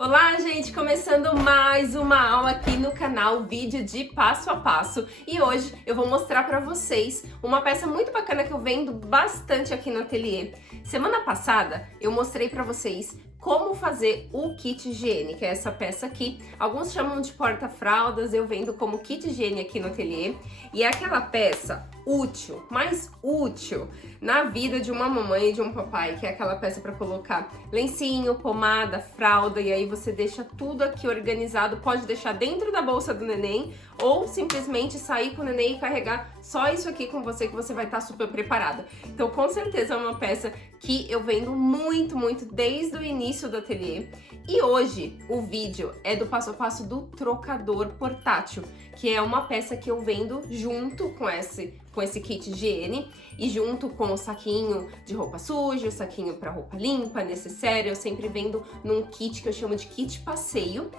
Olá, gente! Começando mais uma aula aqui no canal Vídeo de Passo a Passo. E hoje eu vou mostrar pra vocês uma peça muito bacana que eu vendo bastante aqui no ateliê. Semana passada eu mostrei pra vocês como fazer o kit higiene, que é essa peça aqui. Alguns chamam de porta-fraldas, eu vendo como kit higiene aqui no ateliê. E é aquela peça útil, mais útil na vida de uma mamãe e de um papai, que é aquela peça para colocar lencinho, pomada, fralda, e aí você deixa tudo aqui organizado, pode deixar dentro da bolsa do neném ou simplesmente sair com o neném e carregar só isso aqui com você, que você vai estar super preparada. Então, com certeza é uma peça que eu vendo muito desde o início do ateliê. E hoje o vídeo é do passo a passo do trocador portátil, que é uma peça que eu vendo junto com esse kit higiene e junto com o saquinho de roupa suja, o saquinho para roupa limpa, necessário. Eu sempre vendo num kit que eu chamo de kit passeio,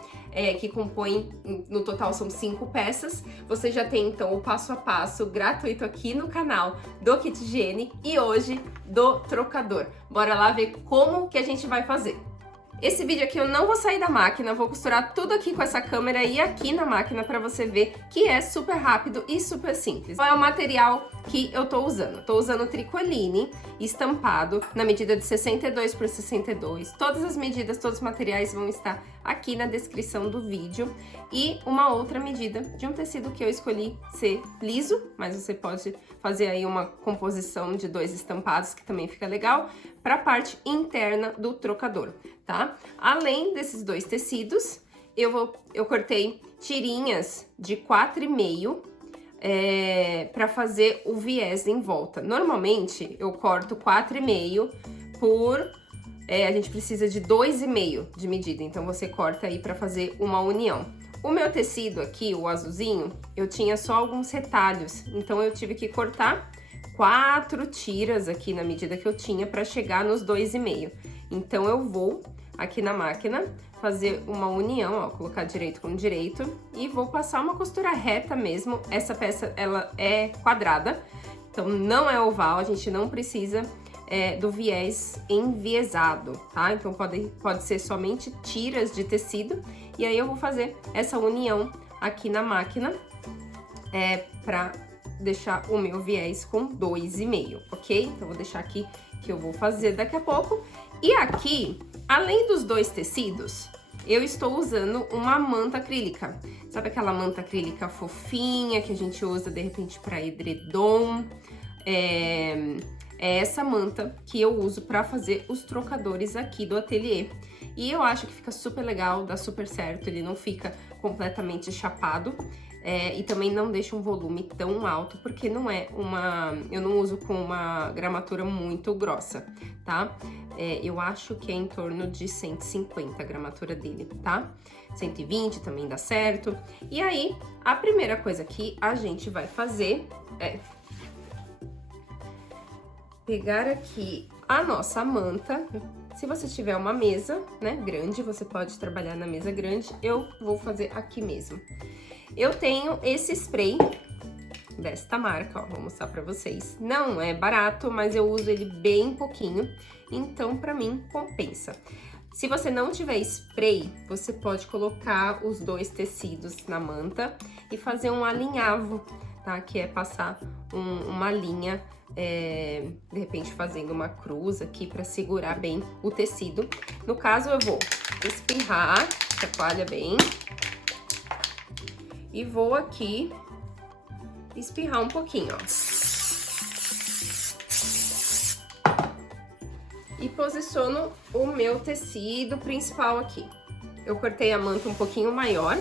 que compõe, no total são 5 peças. Você já tem então o passo a passo gratuito aqui no canal do kit higiene e hoje do trocador. Bora lá ver como que a gente vai fazer. Esse vídeo aqui eu não vou sair da máquina, vou costurar tudo aqui com essa câmera e aqui na máquina para você ver que é super rápido e super simples. Qual é o material que eu tô usando? Tô usando tricoline estampado na medida de 62 por 62. Todas as medidas, todos os materiais vão estar aqui na descrição do vídeo. E uma outra medida de um tecido que eu escolhi ser liso, mas você pode fazer aí uma composição de 2 estampados, que também fica legal, para a parte interna do trocador, tá? Além desses 2 tecidos, eu cortei tirinhas de 4,5 para fazer o viés em volta. Normalmente, eu corto 4,5 por... a gente precisa de 2,5 de medida, então você corta aí para fazer uma união. O meu tecido aqui, o azulzinho, eu tinha só alguns retalhos, então eu tive que cortar 4 tiras aqui na medida que eu tinha para chegar nos 2,5. Então eu vou aqui na máquina fazer uma união, ó, colocar direito com direito e vou passar uma costura reta mesmo. Essa peça, ela é quadrada, então não é oval, a gente não precisa do viés enviesado, tá? Então pode ser somente tiras de tecido e aí eu vou fazer essa união aqui na máquina pra deixar o meu viés com 2,5, ok? Então vou deixar aqui que eu vou fazer daqui a pouco. E aqui, além dos 2 tecidos, eu estou usando uma manta acrílica. Sabe aquela manta acrílica fofinha que a gente usa de repente para edredom? É essa manta que eu uso para fazer os trocadores aqui do ateliê. E eu acho que fica super legal, dá super certo, ele não fica completamente chapado. E também não deixa um volume tão alto, porque não é eu não uso com uma gramatura muito grossa, tá? Eu acho que é em torno de 150 a gramatura dele, tá? 120 também dá certo. E aí, a primeira coisa que a gente vai fazer é pegar aqui a nossa manta. Se você tiver uma mesa, né, grande, você pode trabalhar na mesa grande. Eu vou fazer aqui mesmo. Eu tenho esse spray desta marca, ó, vou mostrar pra vocês. Não é barato, mas eu uso ele bem pouquinho, então pra mim compensa. Se você não tiver spray, você pode colocar os 2 tecidos na manta e fazer um alinhavo, tá? Que é passar uma linha, de repente fazendo uma cruz aqui pra segurar bem o tecido. No caso, eu vou espirrar, chacoalha bem. E vou aqui espirrar um pouquinho, ó. E posiciono o meu tecido principal aqui. Eu cortei a manta um pouquinho maior.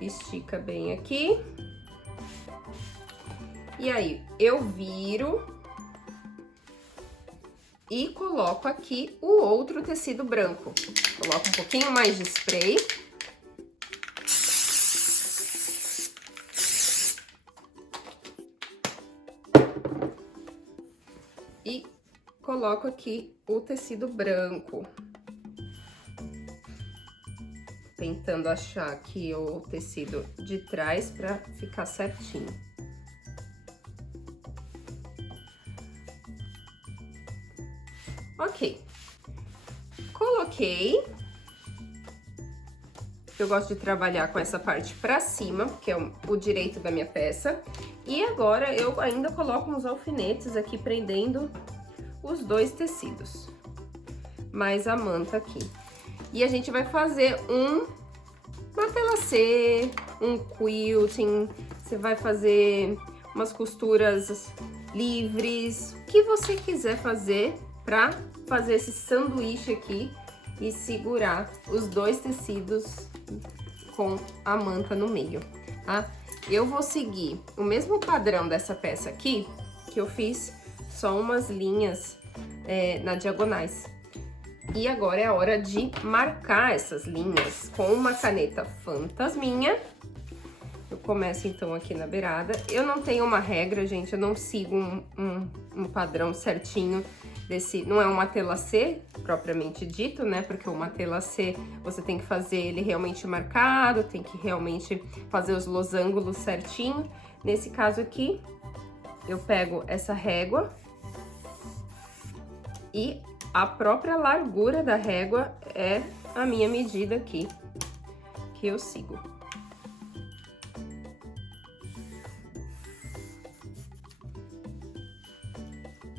Estica bem aqui. E aí, eu viro e coloco aqui o outro tecido branco. Coloco um pouquinho mais de spray. E coloco aqui o tecido branco. Tentando achar aqui o tecido de trás para ficar certinho. Ok. Coloquei. Eu gosto de trabalhar com essa parte pra cima, que é o direito da minha peça. E agora eu ainda coloco uns alfinetes aqui prendendo os dois tecidos. Mais a manta aqui. E a gente vai fazer um matelassê, um quilting, você vai fazer umas costuras livres, o que você quiser fazer pra fazer esse sanduíche aqui e segurar os dois tecidos com a manta no meio, tá? Eu vou seguir o mesmo padrão dessa peça aqui, que eu fiz só umas linhas na diagonais. E agora é a hora de marcar essas linhas com uma caneta fantasminha. Eu começo então aqui na beirada. Eu não tenho uma regra, gente, eu não sigo um padrão certinho desse. Não é um matelassê propriamente dito, né? Porque o matelassê você tem que fazer ele realmente marcado, tem que realmente fazer os losângulos certinho. Nesse caso aqui, eu pego essa régua e a própria largura da régua é a minha medida aqui, que eu sigo.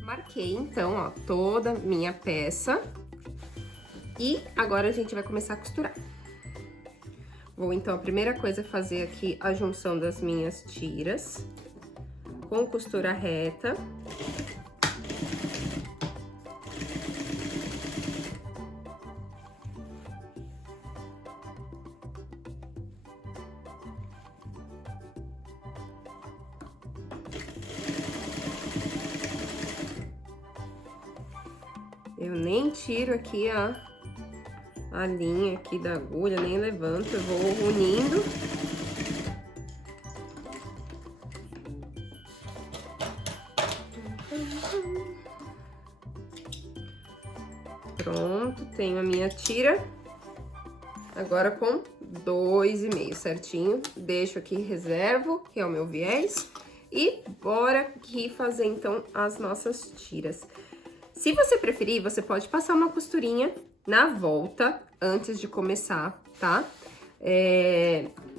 Marquei, então, ó, toda a minha peça. E agora a gente vai começar a costurar. Vou, então, a primeira coisa é fazer aqui a junção das minhas tiras com costura reta. Eu nem tiro aqui a linha aqui da agulha, nem levanto, eu vou unindo. Pronto, tenho a minha tira. Agora com 2,5 certinho. Deixo aqui, reservo, que é o meu viés. E bora aqui fazer, então, as nossas tiras. Se você preferir, você pode passar uma costurinha na volta antes de começar, tá?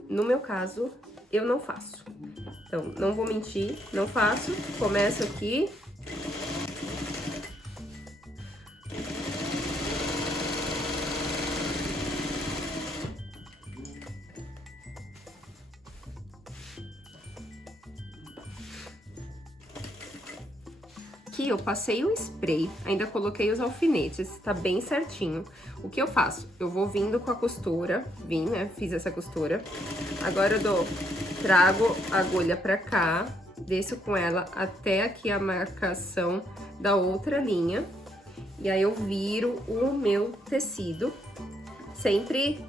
No meu caso, eu não faço. Então, não vou mentir, não faço. Começo aqui. Aqui eu passei o spray, ainda coloquei os alfinetes, tá bem certinho. O que eu faço? Eu vou vindo com a costura, né? Fiz essa costura. Agora eu trago a agulha pra cá, desço com ela até aqui a marcação da outra linha. E aí eu viro o meu tecido, sempre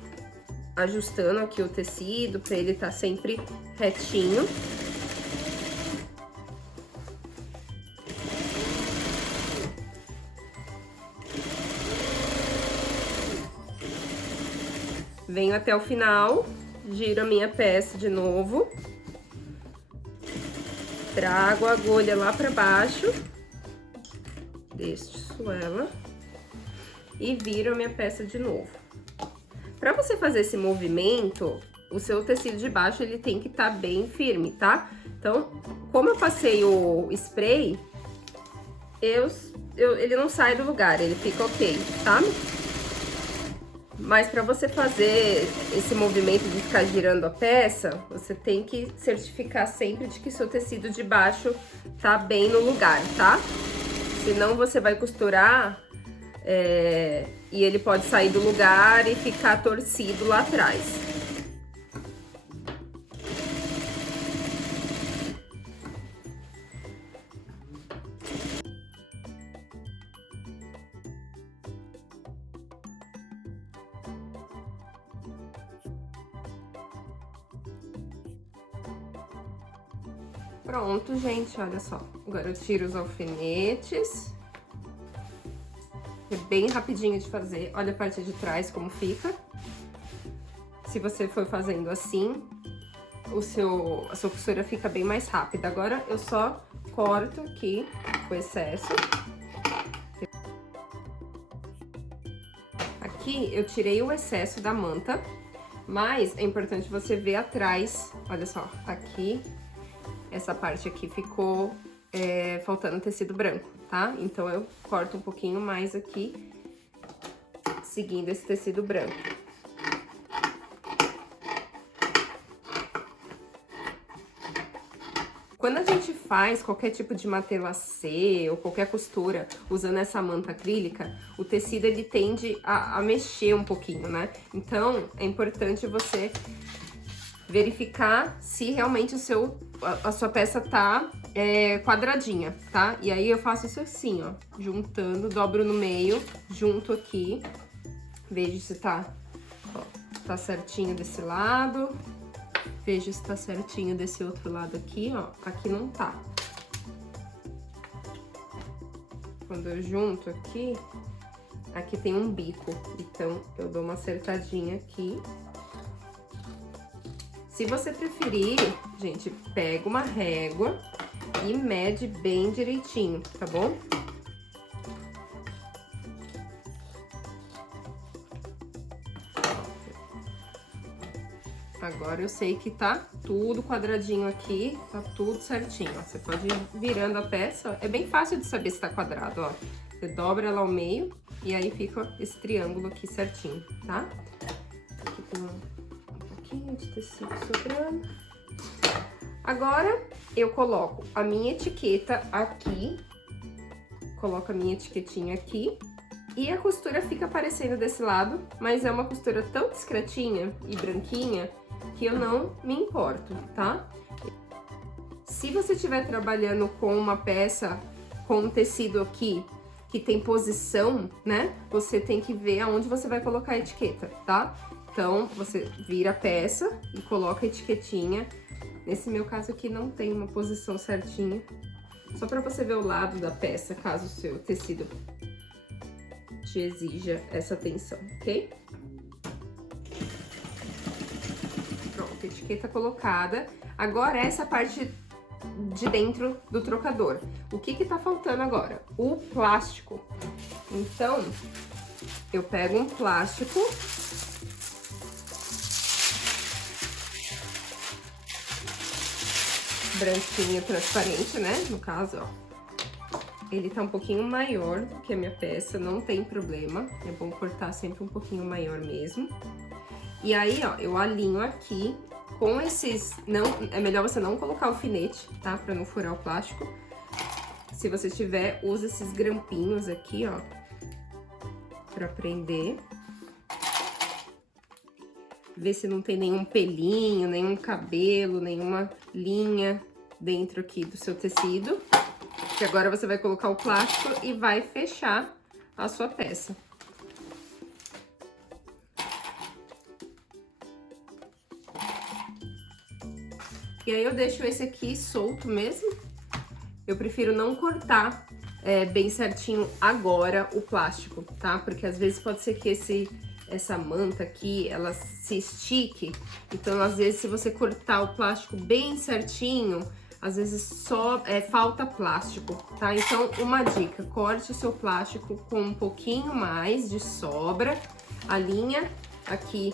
ajustando aqui o tecido pra ele tá sempre retinho. Venho até o final, giro a minha peça de novo, trago a agulha lá pra baixo, desço ela e viro a minha peça de novo. Pra você fazer esse movimento, o seu tecido de baixo ele tem que estar bem firme, tá? Então, como eu passei o spray, ele não sai do lugar, ele fica ok, tá? Mas para você fazer esse movimento de ficar girando a peça, você tem que certificar sempre de que seu tecido de baixo tá bem no lugar, tá? Senão você vai costurar e ele pode sair do lugar e ficar torcido lá atrás. Pronto, gente, olha só. Agora eu tiro os alfinetes. É bem rapidinho de fazer. Olha a parte de trás como fica. Se você for fazendo assim, a sua costura fica bem mais rápida. Agora eu só corto aqui o excesso. Aqui eu tirei o excesso da manta, mas é importante você ver atrás, olha só, aqui, essa parte aqui ficou faltando tecido branco, tá? Então eu corto um pouquinho mais aqui, seguindo esse tecido branco. Quando a gente faz qualquer tipo de matelassê ou qualquer costura usando essa manta acrílica, o tecido ele tende a mexer um pouquinho, né? Então é importante você verificar se realmente a sua peça tá quadradinha, tá? E aí eu faço isso assim, ó, juntando, dobro no meio, junto aqui, vejo se tá certinho desse lado. Veja se tá certinho desse outro lado aqui, ó. Aqui não tá. Quando eu junto aqui, aqui tem um bico. Então, eu dou uma acertadinha aqui. Se você preferir, gente, pega uma régua e mede bem direitinho, tá bom? Agora eu sei que tá tudo quadradinho aqui, tá tudo certinho, ó. Você pode ir virando a peça, ó. É bem fácil de saber se tá quadrado, ó. Você dobra ela ao meio e aí fica esse triângulo aqui certinho, tá? Aqui tem um pouquinho de tecido sobrando. Agora eu coloco a minha etiqueta aqui, coloco a minha etiquetinha aqui. E a costura fica aparecendo desse lado, mas é uma costura tão discretinha e branquinha que eu não me importo, tá? Se você estiver trabalhando com uma peça com um tecido aqui que tem posição, né? Você tem que ver aonde você vai colocar a etiqueta, tá? Então, você vira a peça e coloca a etiquetinha. Nesse meu caso aqui não tem uma posição certinha. Só pra você ver o lado da peça, caso o seu tecido te exija essa atenção, ok? Pronto, etiqueta colocada. Agora, essa parte de dentro do trocador. O que que tá faltando agora? O plástico. Então, eu pego um plástico. Branquinho, transparente, né? No caso, ó. Ele tá um pouquinho maior do que a minha peça, não tem problema. É bom cortar sempre um pouquinho maior mesmo. E aí, ó, eu alinho aqui com esses... é melhor você não colocar alfinete, tá? Pra não furar o plástico. Se você tiver, usa esses grampinhos aqui, ó. Pra prender. Ver se não tem nenhum pelinho, nenhum cabelo, nenhuma linha dentro aqui do seu tecido. Que agora você vai colocar o plástico e vai fechar a sua peça. E aí eu deixo esse aqui solto mesmo. Eu prefiro não cortar bem certinho agora o plástico, tá? Porque às vezes pode ser que essa manta aqui, ela se estique. Então, às vezes, se você cortar o plástico bem certinho, às vezes só falta plástico, tá? Então, uma dica, corte o seu plástico com um pouquinho mais de sobra, alinha aqui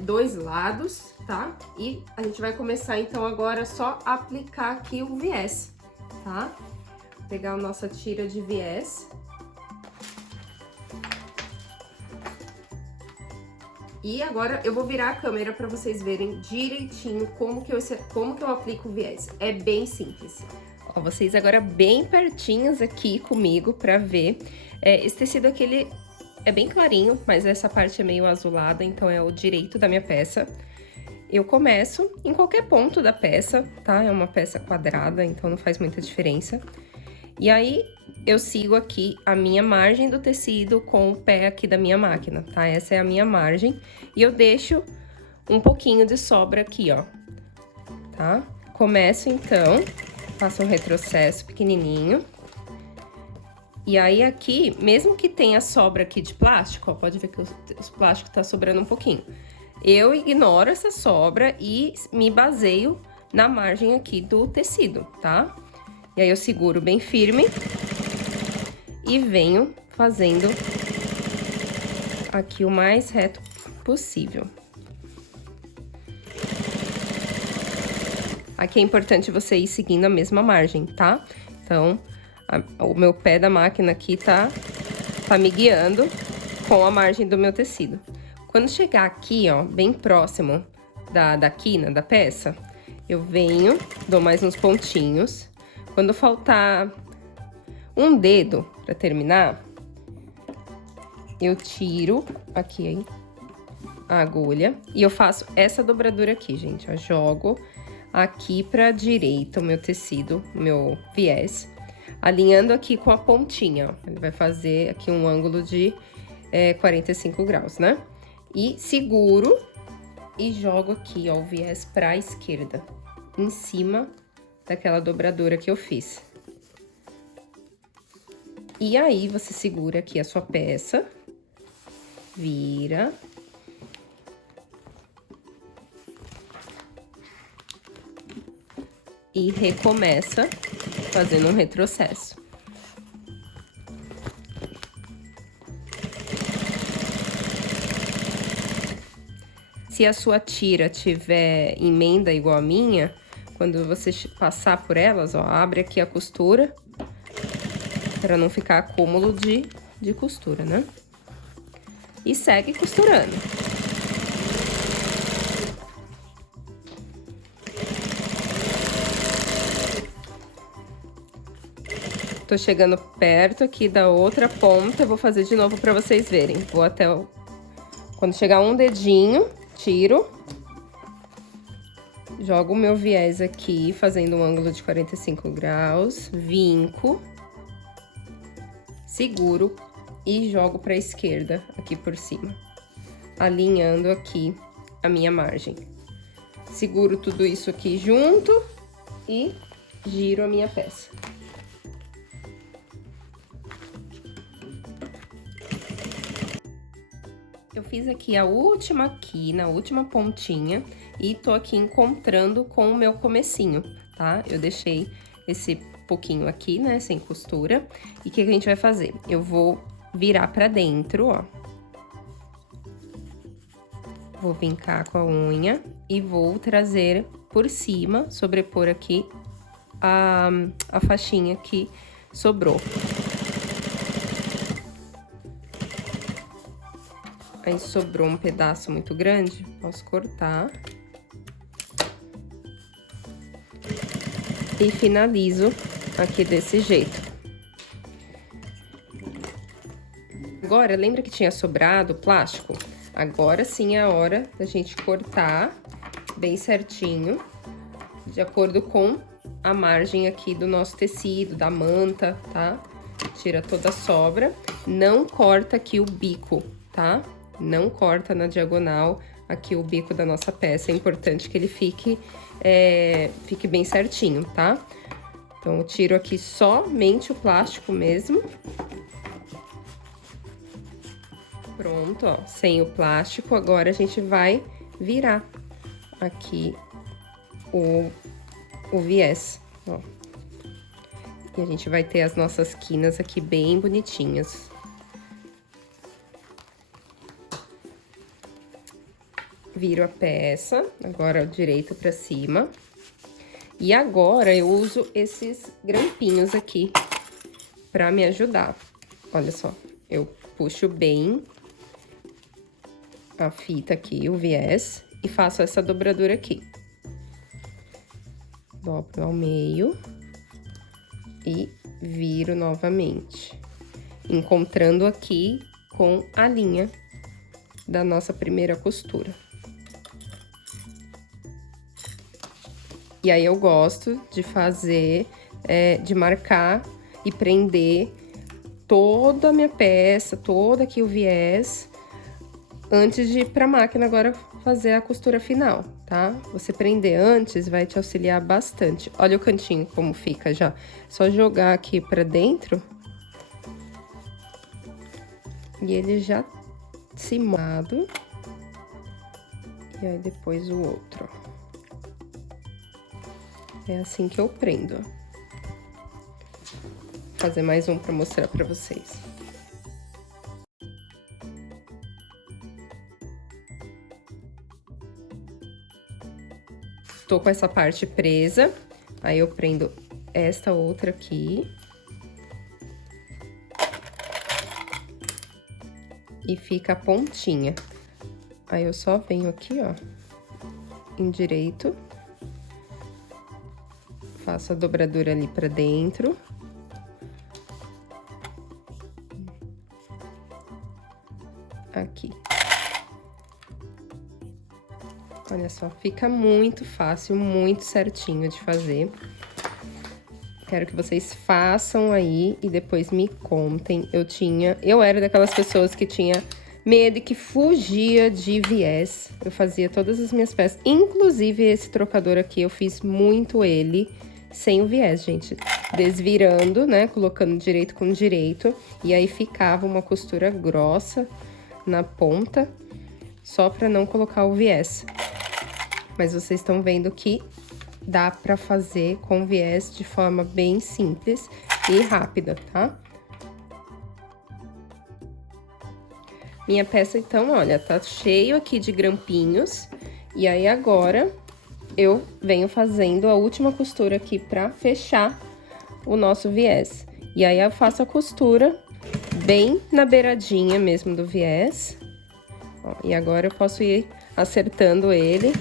dois lados, tá? E a gente vai começar, então, agora só aplicar aqui o viés, tá? Vou pegar a nossa tira de viés. E agora eu vou virar a câmera para vocês verem direitinho como que eu aplico o viés. É bem simples. Ó, vocês agora bem pertinhos aqui comigo para ver. Esse tecido aqui, ele é bem clarinho, mas essa parte é meio azulada, então é o direito da minha peça. Eu começo em qualquer ponto da peça, tá? É uma peça quadrada, então não faz muita diferença. E aí, eu sigo aqui a minha margem do tecido com o pé aqui da minha máquina, tá? Essa é a minha margem. E eu deixo um pouquinho de sobra aqui, ó, tá? Começo, então, faço um retrocesso pequenininho. E aí, aqui, mesmo que tenha sobra aqui de plástico, ó, pode ver que os plásticos tá sobrando um pouquinho. Eu ignoro essa sobra e me baseio na margem aqui do tecido, tá? E aí, eu seguro bem firme e venho fazendo aqui o mais reto possível. Aqui é importante você ir seguindo a mesma margem, tá? Então, o meu pé da máquina aqui tá me guiando com a margem do meu tecido. Quando chegar aqui, ó, bem próximo da quina da peça, eu venho, dou mais uns pontinhos. Quando faltar um dedo pra terminar, eu tiro aqui a agulha e eu faço essa dobradura aqui, gente, ó, jogo aqui pra direita o meu tecido, o meu viés, alinhando aqui com a pontinha, ó. Ele vai fazer aqui um ângulo de 45 graus, né? E seguro e jogo aqui, ó, o viés pra esquerda, em cima daquela dobradura que eu fiz. E aí, você segura aqui a sua peça, vira. E recomeça fazendo um retrocesso. Se a sua tira tiver emenda igual a minha, quando você passar por elas, ó, abre aqui a costura, para não ficar acúmulo de costura, né? E segue costurando. Tô chegando perto aqui da outra ponta, eu vou fazer de novo pra vocês verem. Vou até quando chegar um dedinho, tiro. Jogo o meu viés aqui, fazendo um ângulo de 45 graus. Vinco. Seguro e jogo pra esquerda aqui por cima. Alinhando aqui a minha margem. Seguro tudo isso aqui junto e giro a minha peça. Eu fiz aqui a última quina, a última pontinha, e tô aqui encontrando com o meu comecinho, tá? Eu deixei esse pouquinho aqui, né, sem costura. E o que a gente vai fazer? Eu vou virar pra dentro, ó. Vou vincar com a unha e vou trazer por cima, sobrepor aqui a faixinha que sobrou. Aí sobrou um pedaço muito grande, posso cortar. E finalizo aqui desse jeito. Agora, lembra que tinha sobrado plástico? Agora sim é a hora da gente cortar bem certinho, de acordo com a margem aqui do nosso tecido, da manta, tá? Tira toda a sobra. Não corta aqui o bico, tá? Não corta na diagonal aqui o bico da nossa peça. É importante que ele fique bem certinho, tá? Então, eu tiro aqui somente o plástico mesmo. Pronto, ó, sem o plástico. Agora, a gente vai virar aqui o viés, ó. E a gente vai ter as nossas quinas aqui bem bonitinhas. Viro a peça, agora direito pra cima. E agora eu uso esses grampinhos aqui pra me ajudar. Olha só, eu puxo bem a fita aqui, o viés, e faço essa dobradura aqui. Dobro ao meio e viro novamente, encontrando aqui com a linha da nossa primeira costura. E aí, eu gosto de fazer, de marcar e prender toda a minha peça, todo aqui o viés, antes de ir pra máquina agora fazer a costura final, tá? Você prender antes vai te auxiliar bastante. Olha o cantinho como fica já. Só jogar aqui pra dentro e ele já cimado. E aí, depois o outro, ó. É assim que eu prendo. Vou fazer mais um pra mostrar pra vocês. estou com essa parte presa, aí eu prendo esta outra aqui. E fica a pontinha. Aí eu só venho aqui, ó, endireito. Faço a dobradura ali pra dentro. Aqui. Olha só, fica muito fácil, muito certinho de fazer. Quero que vocês façam aí e depois me contem. Eu era daquelas pessoas que tinha medo e que fugia de viés. Eu fazia todas as minhas peças, inclusive esse trocador aqui, eu fiz muito ele sem o viés, gente. Desvirando, né, colocando direito com direito. E aí ficava uma costura grossa na ponta, só pra não colocar o viés. Mas vocês estão vendo que dá pra fazer com viés de forma bem simples e rápida, tá? Minha peça, então, olha, tá cheio aqui de grampinhos. E aí, agora, eu venho fazendo a última costura aqui pra fechar o nosso viés. E aí, eu faço a costura bem na beiradinha mesmo do viés. Ó, e agora, eu posso ir acertando ele.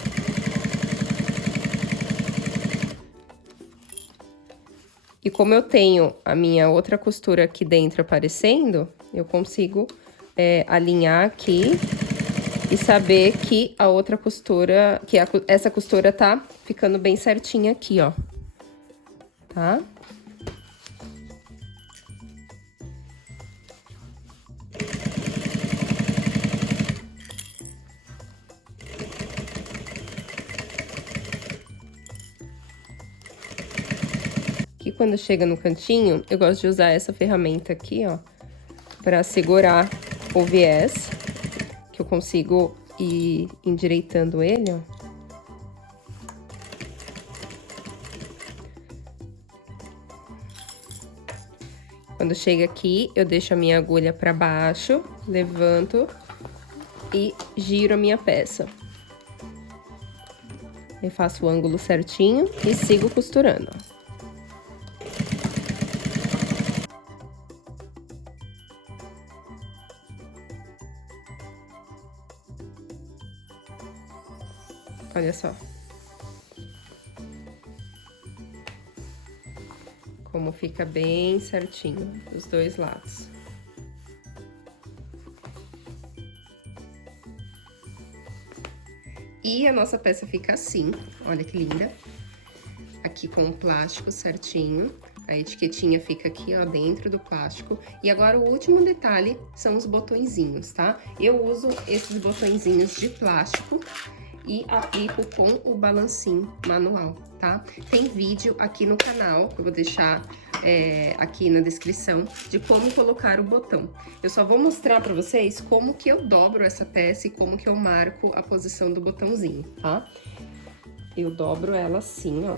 E como eu tenho a minha outra costura aqui dentro aparecendo, eu consigo alinhar aqui e saber que a outra costura, essa costura tá ficando bem certinha aqui, ó. Tá? E quando chega no cantinho, eu gosto de usar essa ferramenta aqui, ó, pra segurar o viés, que eu consigo ir endireitando ele, ó. Quando chega aqui, eu deixo a minha agulha pra baixo, levanto e giro a minha peça. Aí faço o ângulo certinho e sigo costurando, ó. Olha só. Como fica bem certinho dos dois lados. E a nossa peça fica assim, olha que linda. Aqui com o plástico certinho. A etiquetinha fica aqui, ó, dentro do plástico. E agora o último detalhe são os botõezinhos, tá? Eu uso esses botõezinhos de plástico e aplico com o balancinho manual, tá? Tem vídeo aqui no canal, que eu vou deixar aqui na descrição, de como colocar o botão. Eu só vou mostrar pra vocês como que eu dobro essa peça e como que eu marco a posição do botãozinho, tá? Eu dobro ela assim, ó.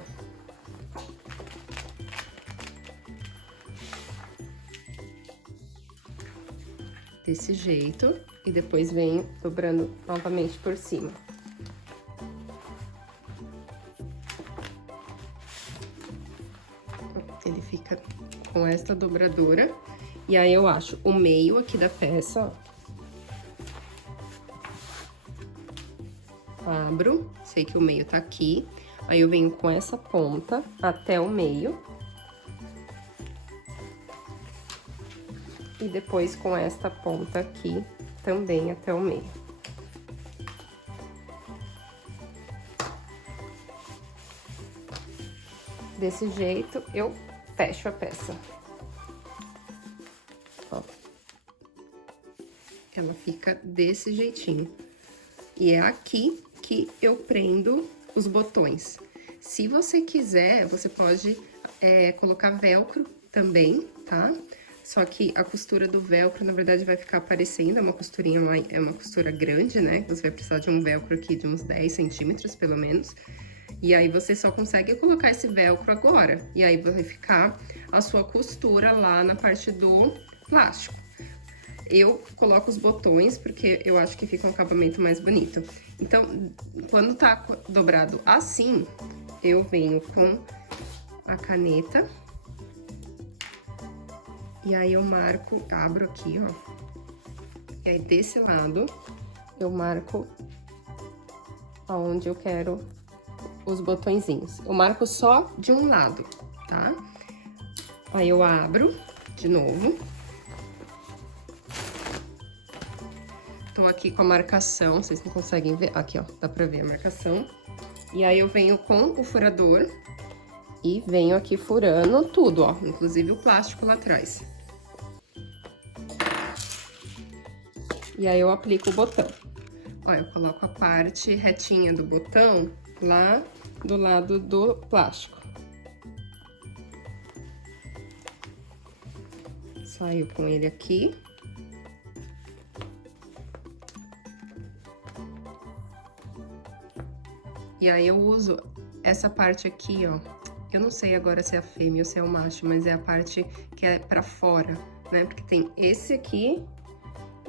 Desse jeito, e depois venho dobrando novamente por cima. Ele fica com esta dobradura. E aí, eu acho o meio aqui da peça, ó. Abro, sei que o meio tá aqui. Aí, eu venho com essa ponta até o meio. E depois com esta ponta aqui, também até o meio. Desse jeito, eu fecho a peça. Ó. Ela fica desse jeitinho. E é aqui que eu prendo os botões. Se você quiser, você pode colocar velcro também, tá? Só que a costura do velcro, na verdade, vai ficar aparecendo, é uma costurinha, é uma costura grande, né? Você vai precisar de um velcro aqui de uns 10 centímetros, pelo menos. E aí, você só consegue colocar esse velcro agora. E aí, vai ficar a sua costura lá na parte do plástico. Eu coloco os botões porque eu acho que fica um acabamento mais bonito. Então, quando tá dobrado assim, eu venho com a caneta. E aí eu marco, abro aqui, ó. E aí desse lado, eu marco aonde eu quero os botõezinhos. Eu marco só de um lado, tá? Aí eu abro de novo. Tô aqui com a marcação, vocês não conseguem ver? Aqui, ó, dá pra ver a marcação. E aí eu venho com o furador e venho aqui furando tudo, ó, inclusive o plástico lá atrás. E aí eu aplico o botão. Ó, eu coloco a parte retinha do botão lá do lado do plástico. Saio com ele aqui. E aí eu uso essa parte aqui, ó. Eu não sei agora se é a fêmea ou se é o macho, mas é a parte que é pra fora, né? Porque tem esse aqui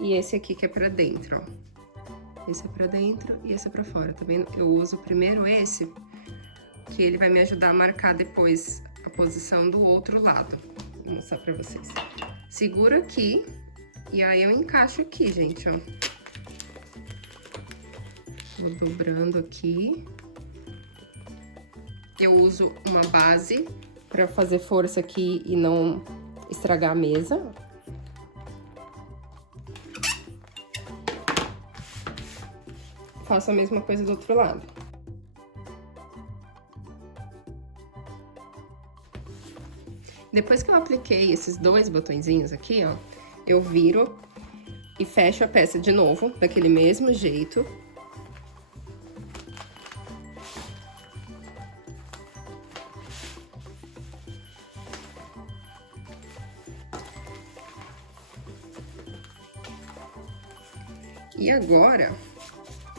e esse aqui que é pra dentro, ó. Esse é pra dentro e esse é pra fora, tá vendo? Eu uso primeiro esse, que ele vai me ajudar a marcar depois a posição do outro lado. Vou mostrar pra vocês. Seguro aqui e aí eu encaixo aqui, gente, ó. Vou dobrando aqui. Eu uso uma base pra fazer força aqui e não estragar a mesa. Faço a mesma coisa do outro lado. Depois que eu apliquei esses dois botõezinhos aqui, ó, eu viro e fecho a peça de novo, daquele mesmo jeito. E agora,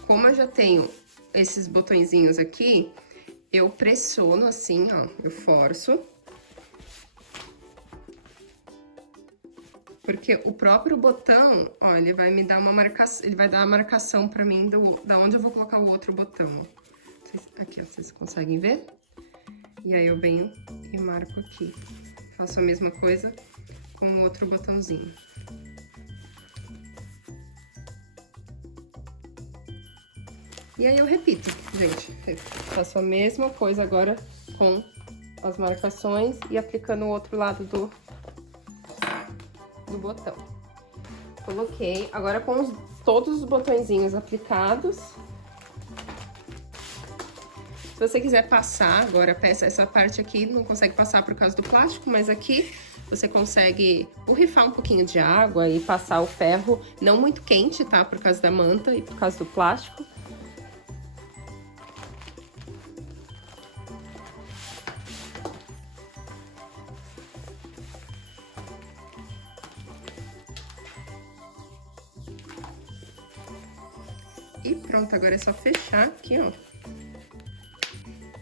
como eu já tenho esses botõezinhos aqui, eu pressiono assim, ó, eu forço. Porque o próprio botão, ó, ele vai me dar uma marcação, ele vai dar a marcação pra mim da onde eu vou colocar o outro botão. Aqui, ó, vocês conseguem ver? E aí eu venho e marco aqui. Faço a mesma coisa com o outro botãozinho. E aí eu repito, gente. Faço a mesma coisa agora com as marcações e aplicando o outro lado do botão. Coloquei. Agora com todos os botõezinhos aplicados. Se você quiser passar agora a peça, essa parte aqui não consegue passar por causa do plástico, mas aqui você consegue borrifar um pouquinho de água e passar o ferro, não muito quente, tá? Por causa da manta e por causa do plástico. E pronto, agora é só fechar aqui, ó.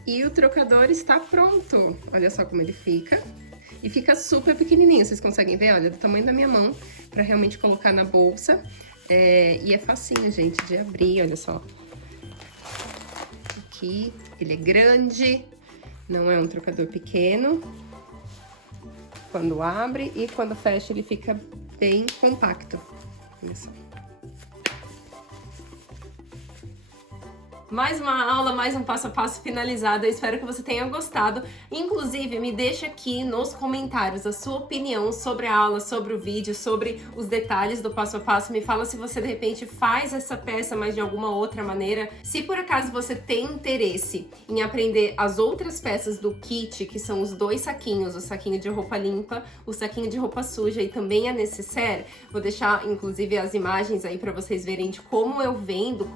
E o trocador está pronto. Olha só como ele fica. E fica super pequenininho, vocês conseguem ver? Olha, do tamanho da minha mão, pra realmente colocar na bolsa. E é facinho, gente, de abrir, olha só. Aqui, ele é grande, não é um trocador pequeno. Quando abre e quando fecha, ele fica bem compacto. Olha só. Mais uma aula, mais um passo a passo finalizado. Eu espero que você tenha gostado. Inclusive, me deixa aqui nos comentários a sua opinião sobre a aula, sobre o vídeo, sobre os detalhes do passo a passo. Me fala se você, de repente, faz essa peça, mas de alguma outra maneira. Se por acaso você tem interesse em aprender as outras peças do kit, que são os dois saquinhos, o saquinho de roupa limpa, o saquinho de roupa suja e também a nécessaire, vou deixar, inclusive, as imagens aí para vocês verem de como eu vendo,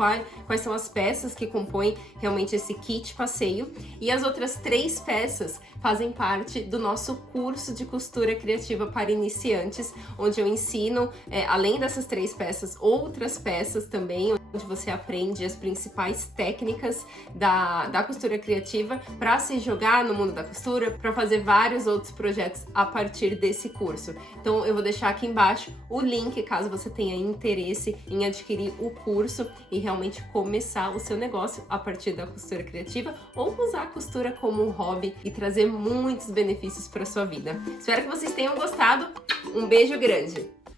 quais são as peças que que compõem realmente esse kit passeio. E as outras 3 peças fazem parte do nosso curso de costura criativa para iniciantes, onde eu ensino, além dessas 3 peças, outras peças também, onde você aprende as principais técnicas da costura criativa para se jogar no mundo da costura, para fazer vários outros projetos a partir desse curso. Então eu vou deixar aqui embaixo o link, caso você tenha interesse em adquirir o curso e realmente começar o seu negócio a partir da costura criativa, ou usar a costura como um hobby e trazer muitos benefícios para sua vida. Espero que vocês tenham gostado. Um beijo grande!